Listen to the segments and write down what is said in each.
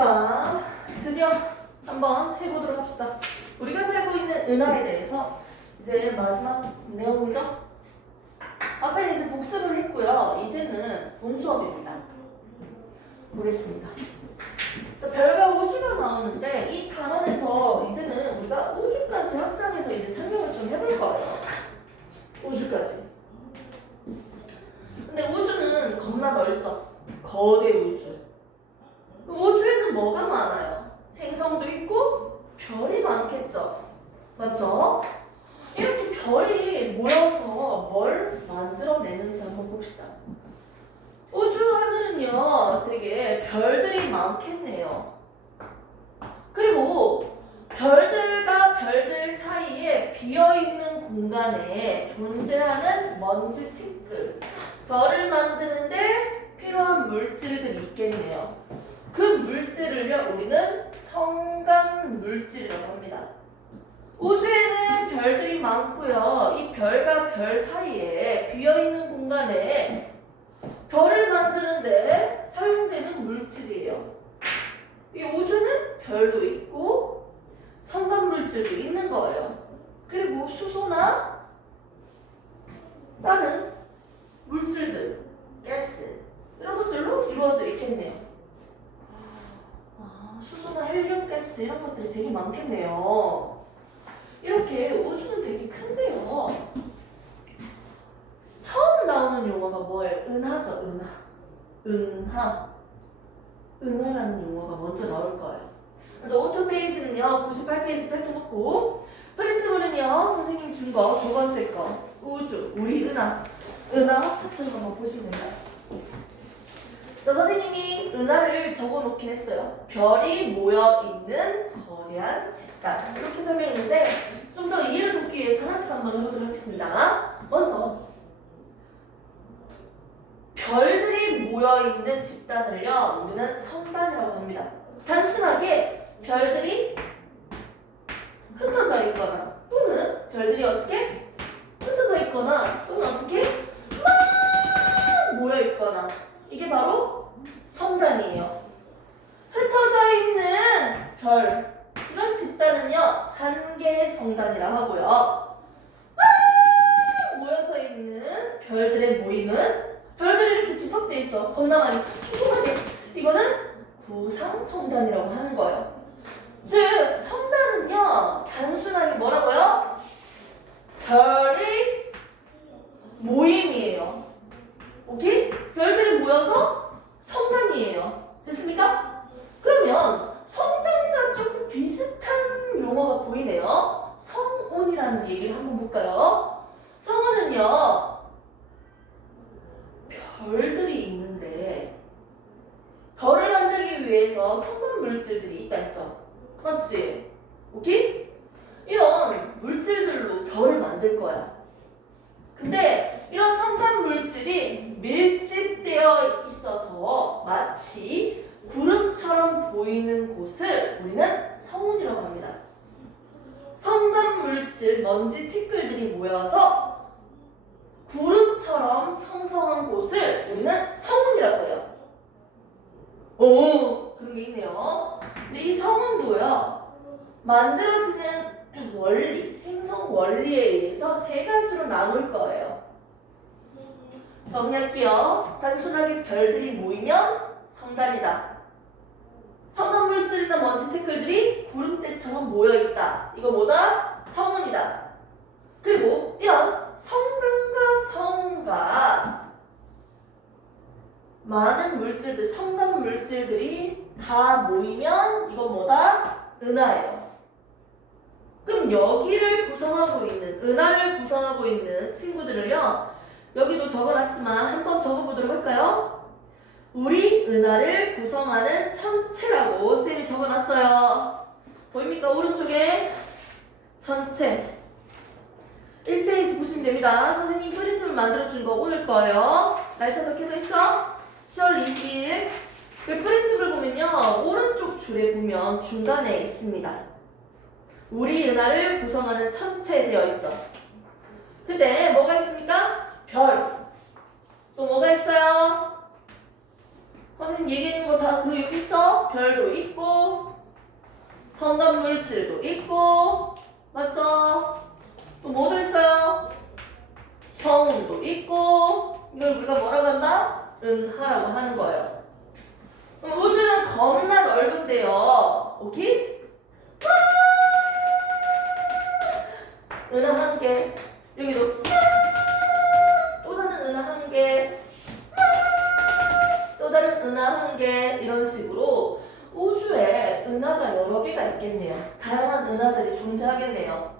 자, 드디어 한번 해보도록 합시다. 우리가 살고 있는 은하에 대해서 이제 마지막 내용이죠. 앞에는 이제 복습을 했고요. 이제는 본 수업입니다. 보겠습니다. 자, 별과 우주가 나오는데 이 단원에서 이제는 우리가 우주까지 확장해서 이제 설명을 좀 해볼 거예요. 우주까지. 근데 우주는 겁나 넓죠. 거대 우주. 우주에는 뭐가 많아요? 행성도 있고 별이 많겠죠. 맞죠? 이렇게 별이 모여서 뭘 만들어내는지 한번 봅시다. 우주 하늘은요 되게 별들이 많겠네요. 그리고 별들과 별들 사이에 비어있는 공간에 존재하는 먼지 티끌, 별을 만드는데 필요한 물질들이 있겠네요. 그 물질을요 우리는 성간 물질이라고 합니다. 우주에는 별들이 많고요. 이 별과 별 사이에 비어있는 공간에 별을 만드는데 사용되는 물질이에요. 이 우주는 별도 있고 성간 물질도 있는 거예요. 그리고 수소나 다른 물질들, 가스 이런 것들로 이루어져 있겠네요. 수소나 헬륨 가스 이런 것들이 되게 많겠네요. 이렇게 우주는 되게 큰데요. 처음 나오는 용어가 뭐예요? 은하죠, 은하. 은하. 은하라는 용어가 먼저 나올 거예요. 먼저 오토 페이지는요, 98페이지 펼쳐놓고, 프린트물은요, 선생님이 준 거, 두 번째 거, 우주, 우리 은하. 은하 같은 거만 보시면 돼요. 자, 선생님이 은하를 적어놓긴 했어요. 별이 모여있는 거대한 집단. 이렇게 설명했는데, 좀 더 이해를 돕기 위해서 하나씩 한번 해보도록 하겠습니다. 먼저, 별들이 모여있는 집단을요, 우리는 성단이라고 합니다. 단순하게 별들이 흩어져 있거나, 또는 별들이 어떻게? 흩어져 있거나, 또는 어떻게? 막 모여있거나, 이게 바로 성단이에요. 흩어져 있는 별, 이런 집단은요, 산계 성단이라 하고요. 막 모여져 있는 별들의 모임은 별들이 이렇게 집합되어 있어. 겁나 많이 촘촘하게. 이거는 구상성단이라고 하는 거예요. 즉, 성단은요, 단순하게 뭐라고요? 별의 모임이에요. 오케이? 별들이 모여서 성단이에요. 됐습니까? 그러면 성단과 조금 비슷한 용어가 보이네요. 성운이라는 얘기를 한번 볼까요? 성운은요, 별들이 있는데 별을 만들기 위해서 성간 물질들이 있다 했죠. 맞지? 오케이? 이런 물질들로 별을 만들 거야. 근데 이런 성간 물질이 밀집되어 있어서 마치 구름처럼 보이는 곳을 우리는 성운이라고 합니다. 성간 물질, 먼지 티끌들이 모여서 구름처럼 형성한 곳을 우리는 성운이라고 해요. 오, 그런 게 있네요. 근데 이 성운도요, 만들어지는 원리, 생성 원리에 의해서 세 가지로 나눌 거예요. 정리할게요. 단순하게 별들이 모이면 성단이다. 성간 물질이나 먼지 티끌들이 구름대처럼 모여있다. 이거 뭐다? 성운이다. 그리고 이런 성단과 성과 많은 물질들, 성단 물질들이 다 모이면 이건 뭐다? 은하예요. 그럼 여기를 구성하고 있는, 은하를 구성하고 있는 친구들을요, 여기도 적어놨지만 한번 적어보도록 할까요? 우리 은하를 구성하는 천체라고 쌤이 적어놨어요. 보입니까? 오른쪽에 천체. 1페이지 보시면 됩니다. 선생님 프린트를 만들어준 거 오늘 거예요. 날짜 적혀져 있죠? 10월 20일. 그 프린트를 보면요, 오른쪽 줄에 보면 중간에 있습니다. 우리 은하를 구성하는 천체 되어 있죠. 근데 뭐가 있습니까? 별. 또 뭐가 있어요? 선생님 얘기하는 거 다 그 여기 있죠? 별도 있고 성간 물질도 있고 맞죠? 또 뭐도 있어요? 성운도 있고 이걸 우리가 뭐라고 한다? 은하라고 하는 거예요. 그럼 우주는 겁나 넓은데요. 오케이? 은하 한 개, 여기도 또 다른 은하 한 개, 또 다른 은하 한 개, 이런 식으로 우주에 은하가 여러 개가 있겠네요. 다양한 은하들이 존재하겠네요.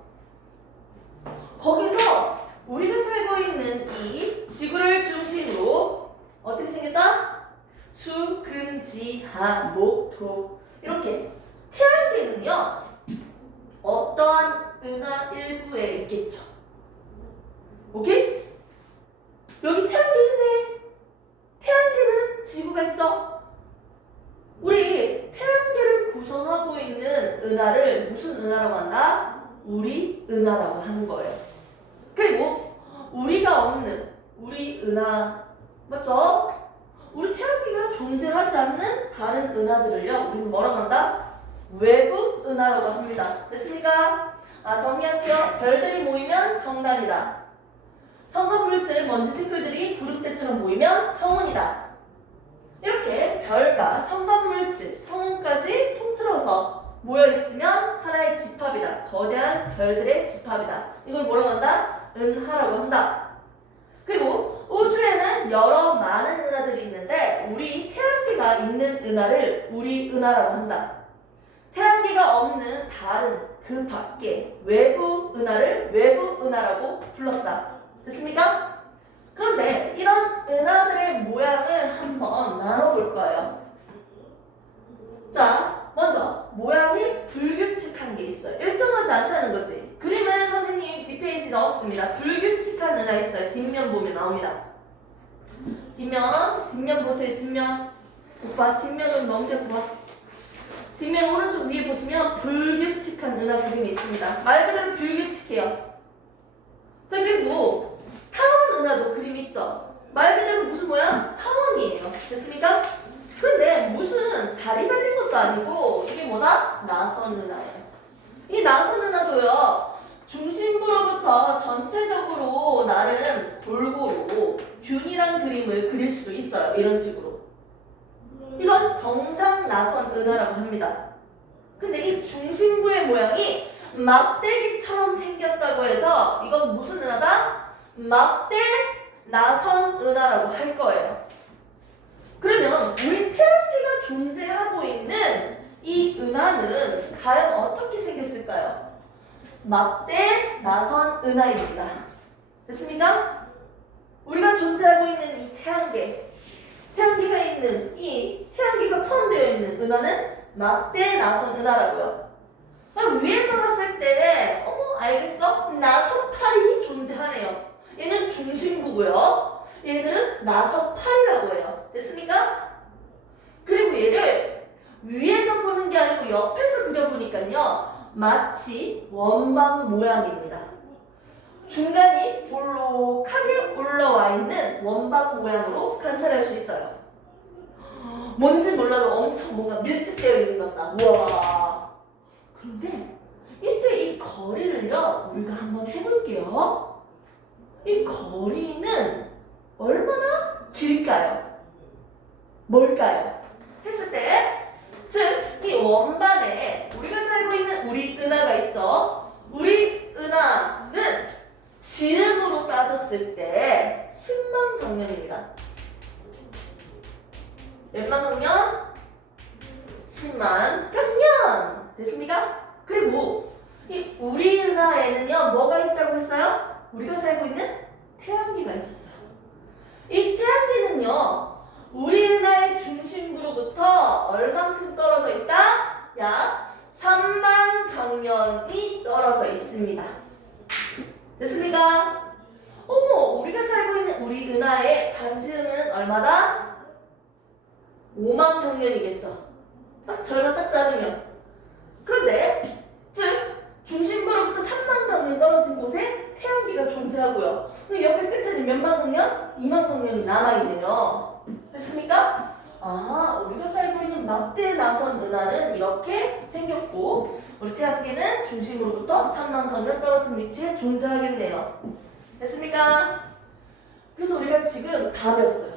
거기서 우리가 살고 있는 이 지구를 중심으로 어떻게 생겼다? 수, 금, 지, 하, 목, 토 이렇게 태양계는요 어떠한 은하 일부에 있겠죠. 오케이? 여기 태양계 있네. 태양계는 지구가 있죠. 우리 태양계를 구성하고 있는 은하를 무슨 은하라고 한다? 우리 은하라고 하는 거예요. 그리고 우리가 없는 우리 은하 맞죠? 우리 태양계가 존재하지 않는 다른 은하들을요 우리는 뭐라고 한다? 외부 은하라고 합니다. 됐습니까? 정리할게요. 별들이 모이면 성단이다. 성간물질 먼지 티끌들이 구름대처럼 모이면 성운이다. 이렇게 별과 성간물질, 성운까지 통틀어서 모여있으면 하나의 집합이다. 거대한 별들의 집합이다. 이걸 뭐라고 한다? 은하라고 한다. 그리고 우주에는 여러 많은 은하들이 있는데 우리 태양계가 있는 은하를 우리 은하라고 한다. 태양계가 없는 다른 그 밖에 외부 은하를 외부 은하라고 불렀다. 됐습니까? 그런데 이런 은하들의 모양을 한번 나눠볼 거예요. 자, 먼저 모양이 불규칙한 게 있어요. 일정하지 않다는 거지. 그림은 선생님 뒷페이지 넣었습니다. 불규칙한 은하 있어요. 뒷면 보면 나옵니다. 뒷면 보세요. 뒷면. 오빠 뒷면은 넘겨서 봐. 뒷면 오른쪽 위에 보시면 불규칙한 은하 그림이 있습니다. 말 그대로 불규칙해요. 자, 그리고 타원 은하도 그림 있죠? 말 그대로 무슨 모양? 타원이에요. 됐습니까? 그런데 무슨 다리 달린 것도 아니고 이게 뭐다? 나선 은하예요. 이 나선 은하도요. 중심부로부터 전체적으로 나름 골고루 균일한 그림을 그릴 수도 있어요. 이런 식으로. 이건 정상 나선 은하라고 합니다. 근데 이 중심부의 모양이 막대기처럼 생겼다고 해서 이건 무슨 은하다? 막대 나선 은하라고 할 거예요. 그러면 우리 태양계가 존재하고 있는 이 은하는 과연 어떻게 생겼을까요? 막대 나선 은하입니다. 됐습니까? 우리가 존재하고 있는 이 태양계가 있는 이 태양계가 포함되어 있는 은하는 막대 나선 은하라고요. 위에서 봤을 때 알겠어? 나선팔이 존재하네요. 얘는 중심부고요. 얘들은 나선팔이라고 해요. 됐습니까? 그리고 얘를 위에서 보는 게 아니고 옆에서 그려보니까요. 마치 원반 모양입니다. 중간이 볼록하게 올라와 있는 원반 모양으로 관찰할 수 있어요. 뭔지 몰라도 엄청 뭔가 밀집되어 있는 것 같다. 우와. 그런데 이때 이 거리를요. 우리가 한번 해볼게요. 이 거리는 얼마나 길까요? 뭘까요? 했을 때, 즉 이 원반에 우리가 살고 있는 우리 은하가 있죠. 우리 은하는 지름으로 따졌을 때 10만 광년입니다. 몇만 광년? 10만 광년! 됐습니까? 그리고 이 우리 은하에는요 뭐가 있다고 했어요? 우리가 살고 있는 태양계가 있었어요. 이 태양계는요 우리 은하의 중심부로부터 얼만큼 떨어져 있다? 약 3만 광년이 떨어져 있습니다. 됐습니까? 우리가 살고 있는 우리 은하의 반지름은 얼마다? 5만 광년이겠죠. 딱 절반 딱 자르면. 그런데 즉 중심부로부터 3만 광년 떨어진 곳에 태양계가 존재하고요. 옆에 끝에는 몇만 광년? 2만 광년이 남아있네요. 됐습니까? 막대에 나선 은하는 이렇게 생겼고 우리 태양계는 중심으로부터 3만 광년 떨어진 위치에 존재하겠네요. 됐습니까? 그래서 우리가 지금 다 배웠어요.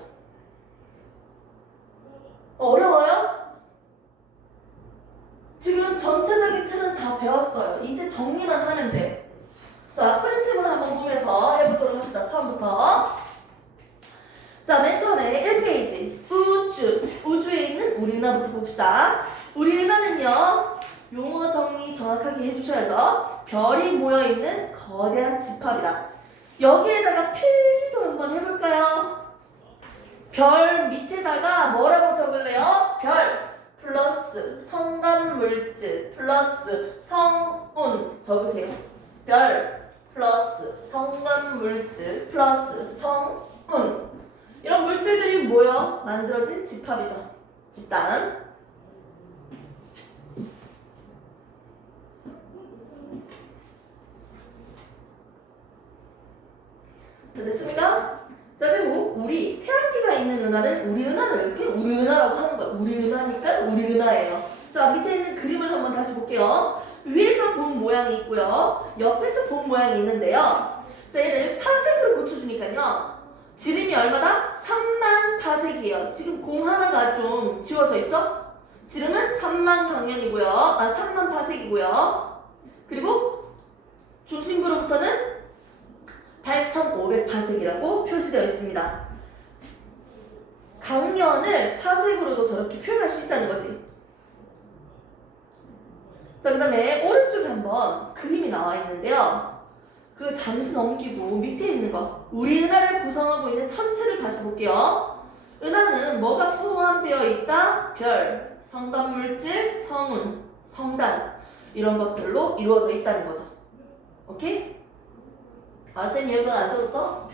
어려워요? 지금 전체적인 틀은 다 배웠어요. 이제 정리만 하면 돼. 자, 프린트물 한번 보면서 해보도록 합시다. 처음부터. 자, 맨 처음에 1페이지. 우주. 우주에 있는 우리 은하부터 봅시다. 우리 은하는요, 용어 정리 정확하게 해주셔야죠. 별이 모여있는 거대한 집합이다. 여기에다가 필기도 한번 해볼까요? 별 밑에다가 뭐라고 적을래요? 별 플러스 성간물질 플러스 성운 적으세요. 별 플러스 성간물질 플러스 성운. 이런 물질들이 모여 만들어진 집합이죠. 집단. 자, 됐습니까? 자, 그리고 우리 태양계가 있는 은하를 우리 은하를 이렇게 우리 은하라고 하는 거예요. 우리 은하니까 우리 은하예요. 자, 밑에 있는 그림을 한번 다시 볼게요. 위에서 본 모양이 있고요. 옆에서 본 모양이 있는데요. 자, 얘를 파색으로 고쳐주니까요. 지름이 얼마다? 3만 파색이에요. 지금 공 하나가 좀 지워져 있죠? 지름은 3만 광년이고요. 3만 파색이고요. 그리고 중심부로부터는 8,500파색이라고 표시되어 있습니다. 강연을 파색으로도 저렇게 표현할 수 있다는 거지. 자, 그 다음에 오른쪽에 한번 그림이 나와 있는데요. 그 잠시 넘기고 밑에 있는 거 우리 은하를 구성하고 있는 천체를 다시 볼게요. 은하는 뭐가 포함되어 있다? 별, 성간물질, 성운, 성단 이런 것들로 이루어져 있다는 거죠. 오케이? 아, 쌤 여기는 안 적었어?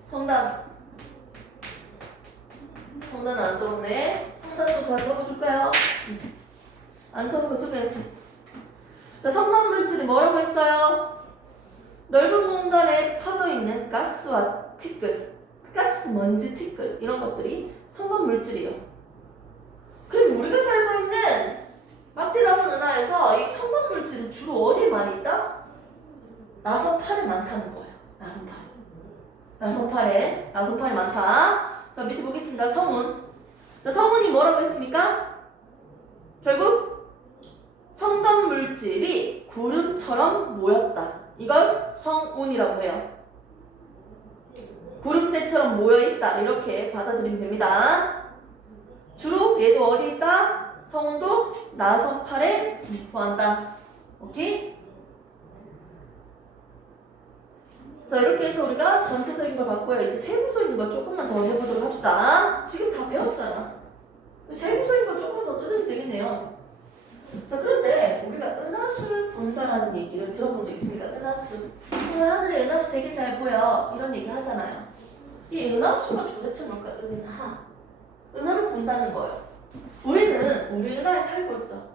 성단. 성단은 안 적었네. 성단도 다 적어줄까요? 안 적은 거 적어야지. 자, 성간물질이 뭐라고 했어요? 넓은 공간에 퍼져 있는 가스와 티끌, 가스, 먼지, 티끌 이런 것들이 성간물질이에요. 그럼 우리가 살고 있는 막대 나선 은하에서 이 성간물질은 주로 어디에 많이 있다? 나선팔에 많다는 거예요. 나선팔에 많다. 자, 밑에 보겠습니다. 성운. 자, 성운이 뭐라고 했습니까? 결국 성간물질이 구름처럼 모였다. 이걸 성운이라고 해요. 구름대처럼 모여있다. 이렇게 받아들이면 됩니다. 주로 얘도 어디 있다? 성운도 나선팔에 분포한다. 오케이? 자, 이렇게 해서 우리가 전체적인 걸 봤고요. 이제 세부적인 거 조금만 더 해보도록 합시다. 지금 다 배웠잖아. 세부적인 거 조금만 더 뜯으면 되겠네요. 자, 그런데 우리가 은하수를 본다라는 얘기를 들어본 적 있습니까? 은하수. 오늘 하늘에 은하수 되게 잘 보여. 이런 얘기 하잖아요. 이 은하수가 도대체 뭘까? 은하를 본다는 거예요. 우리는 우리 은하에 살고 있죠.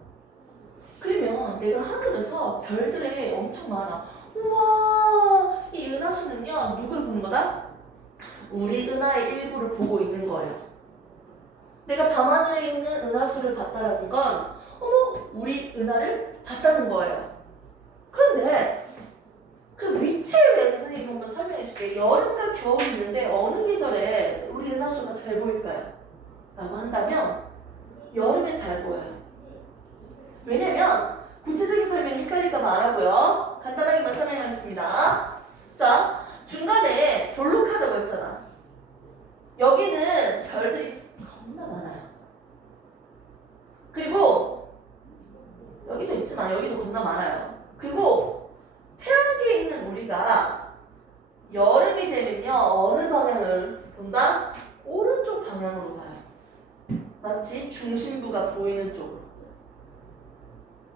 그러면 내가 하늘에서 별들이 엄청 많아. 우와, 이 은하수는요, 누구를 보는 거다? 우리 은하의 일부를 보고 있는 거예요. 내가 밤하늘에 있는 은하수를 봤다라는 건 우리 은하를 봤다는 거예요. 그런데 그 위치에 대해서 선생님이 한번 설명해 줄게요. 여름과 겨울이 있는데 어느 계절에 우리 은하수가 잘 보일까요? 라고 한다면 여름에 잘 보여요. 왜냐면 구체적인 설명이 헷갈릴까 봐 안 하고요. 간단하게만 설명하겠습니다. 자, 중간에 볼록하다고 했잖아. 여기는 별들이 겁나 많아요. 그리고 여기도 있지만 여기도 겁나 많아요. 그리고 태양계에 있는 우리가 여름이 되면요, 어느 방향을 본다? 오른쪽 방향으로 봐요. 마치 중심부가 보이는 쪽으로.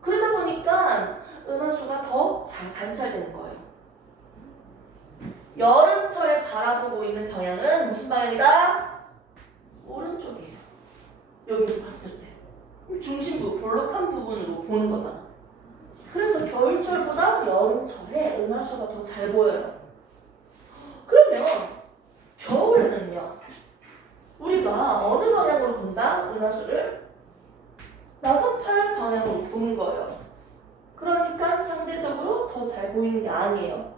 그러다 보니까 은하수가 더 잘 관찰되는 거예요. 여름철에 바라보고 있는 방향은 무슨 방향이다? 오른쪽이에요. 여기서 봤을 때. 중심부, 볼록한 부분으로 보는 거잖아. 그래서 겨울철보다 여름철에 은하수가 더 잘 보여요. 그러면 겨울에는요, 우리가 어느 방향으로 본다? 은하수를 나선팔 방향으로 보는 거예요. 그러니까 상대적으로 더 잘 보이는 게 아니에요.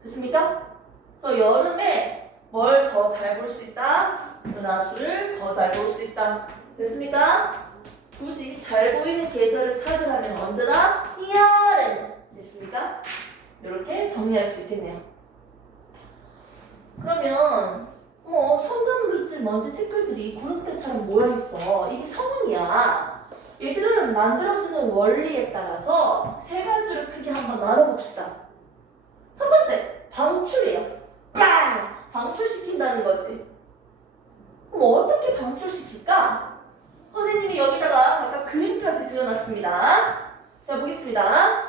됐습니까? 그래서 여름에 뭘 더 잘 볼 수 있다? 은하수를 더 잘 볼 수 있다. 됐습니까? 굳이 잘 보이는 계절을 찾으라면 언제나 여름. 됐습니까? 이렇게 정리할 수 있겠네요. 그러면 성간물질 먼지 태클들이 구름대처럼 모여있어. 이게 성운이야. 얘들은 만들어지는 원리에 따라서 세 가지로 크게 한번 나눠봅시다. 첫 번째, 방출이에요. 방출시킨다는 거지. 그럼 어떻게 방출시킬까? 선생님이 여기다가 각각 그림까지 그려놨습니다. 자, 보겠습니다.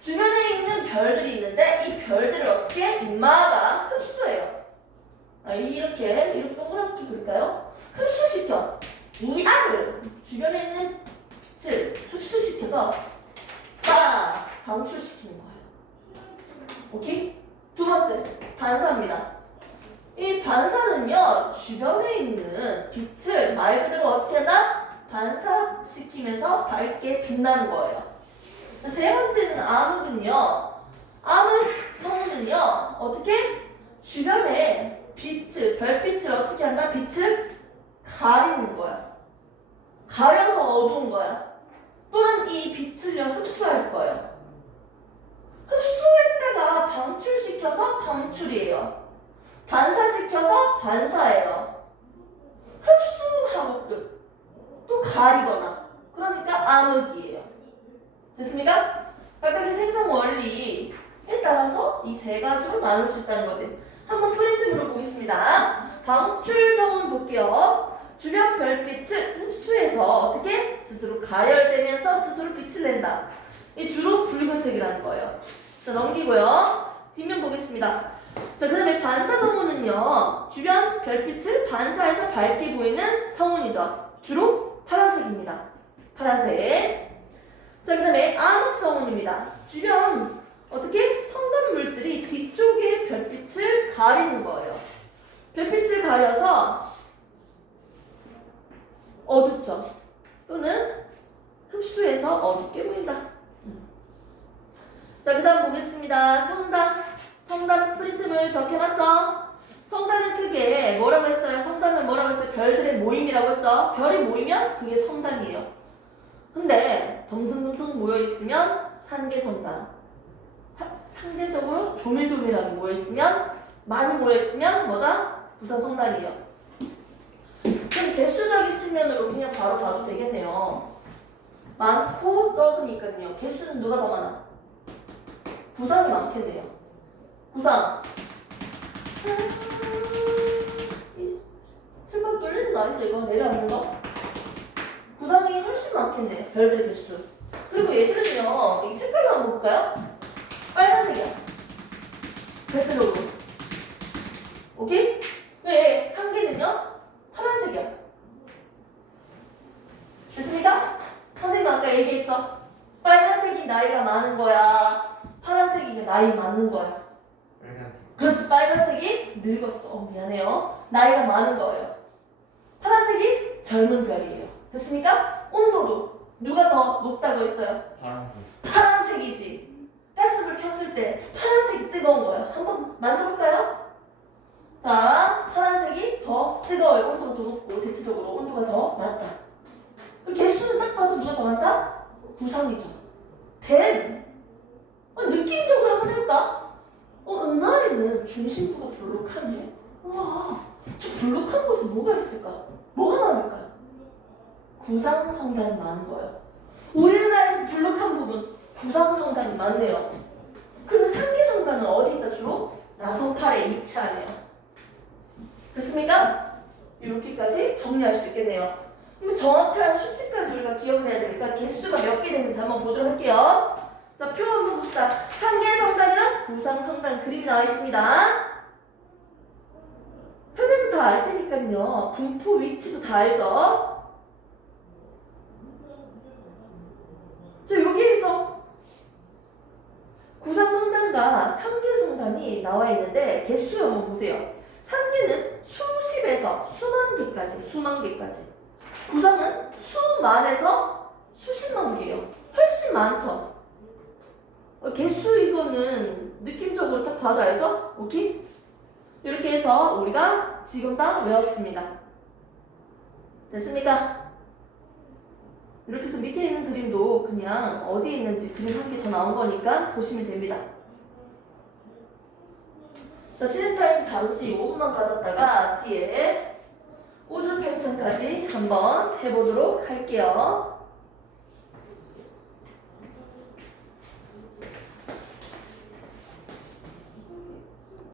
주변에 있는 별들이 있는데 이 별들을 어떻게 인마가 흡수해요. 이렇게 동그랗게 그릴까요? 흡수시켜. 이 안을 주변에 있는 빛을 흡수시켜서 방출시키는 거예요. 오케이? 두 번째, 반사입니다. 이 반사는요, 주변에 있는 빛을 말 그대로 어떻게 한다? 반사시키면서 밝게 빛나는 거예요. 세 번째는 암흑은요, 암흑 성은은요, 어떻게? 주변에 빛을, 별빛을 어떻게 한다? 빛을 가리는 거야. 가려서 어두운 거야. 또는 이 빛을요, 흡수할 거예요. 흡수했다가 방출시켜서 방출이에요. 반사시켜서 반사예요. 흡수하고 끝. 또 가리거나. 그러니까 암흑이에요. 됐습니까? 각각의 생성 원리에 따라서 이 세 가지로 나눌 수 있다는 거지. 한번 프린트으로 보겠습니다. 방출성은 볼게요. 주변 별빛을 흡수해서 어떻게? 스스로 가열되면서 스스로 빛을 낸다. 이 주로 붉은색이라는 거예요. 자, 넘기고요. 뒷면 보겠습니다. 자, 그 다음에 반사 성운은요, 주변 별빛을 반사해서 밝게 보이는 성운이죠. 주로 파란색입니다. 파란색. 자, 그 다음에 암흑 성운입니다. 주변 어떻게? 성간 물질이 뒤쪽에 별빛을 가리는 거예요. 별빛을 가려서 어둡죠. 또는 흡수해서 어둡게 보인다. 자, 그 다음 보겠습니다. 성단 프린트물 적혀놨죠? 성단을 크게 뭐라고 했어요? 성단을 뭐라고 했어요? 별들의 모임이라고 했죠? 별이 모이면 그게 성단이에요. 근데 덩성덩성 모여있으면 산계성단. 상대적으로 조밀조밀하게 모여있으면, 많이 모여있으면 뭐다? 부산성단이에요. 그럼 개수적인 측면으로 그냥 바로 봐도 되겠네요. 많고 적으니까요. 개수는 누가 더 많아? 구상이 많겠네요. 구상. 7번 뚫리는 거 아니죠? 이거 내려앉는 거? 구상이 훨씬 많겠네. 별들 개수. 그리고 얘들은요, 이 색깔로 한번 볼까요? 빨간색이야. 대체적으로. 오케이? 네, 상계는요? 파란색이야. 됐습니까? 선생님 아까 얘기했죠? 빨간색이 나이가 많은 거야. 파란색이 나이 많은 거야. 빨간색. 그렇지, 빨간색이 늙었어. 미안해요. 나이가 많은 거예요. 파란색이 젊은 별이에요. 됐습니까? 온도도 누가 더 높다고 했어요? 파란색. 파란색이지. 가스불 켰을 때 파란색이 뜨거운 거예요. 한번 만져볼까요? 자, 파란색이 더 뜨거워요. 온도가 더 높고 대체적으로 온도가 더 낮다. 그 개수는 딱 봐도 누가 더 많다? 구상이죠. 느낌적으로 한번 해볼까? 은하에는 중심부가 불룩하네. 우와, 저 불룩한 곳에 뭐가 있을까? 뭐가 많을까요? 구상성단이 많은 거예요. 우리나라에서 불룩한 부분 구상성단이 많네요. 그러면 상계성단은 어디 있다 주로? 나선팔에 위치하네요. 됐습니까? 이렇게까지 정리할 수 있겠네요. 그럼 정확한 수치까지 우리가 기억을 해야 되니까 개수가 몇 개 되는지 한번 보도록 할게요. 자, 표 한번 봅시다. 상계성단이랑 구상성단 그림이 나와 있습니다. 설명 다 알 테니까요. 분포 위치도 다 알죠? 자, 여기에서 구상성단과 상계성단이 나와 있는데 개수 한번 보세요. 상계는 수십에서 수만 개까지. 구상은 수만에서 많죠? 개수 이거는 느낌적으로 딱 봐도 알죠? 오케이? 이렇게 해서 우리가 지금 다 외웠습니다. 됐습니까? 이렇게 해서 밑에 있는 그림도 그냥 어디에 있는지 그림 한 개 더 나온 거니까 보시면 됩니다. 자, 쉬는 타임 잠시 5분만 가졌다가 뒤에 우주 팽창까지 한번 해보도록 할게요.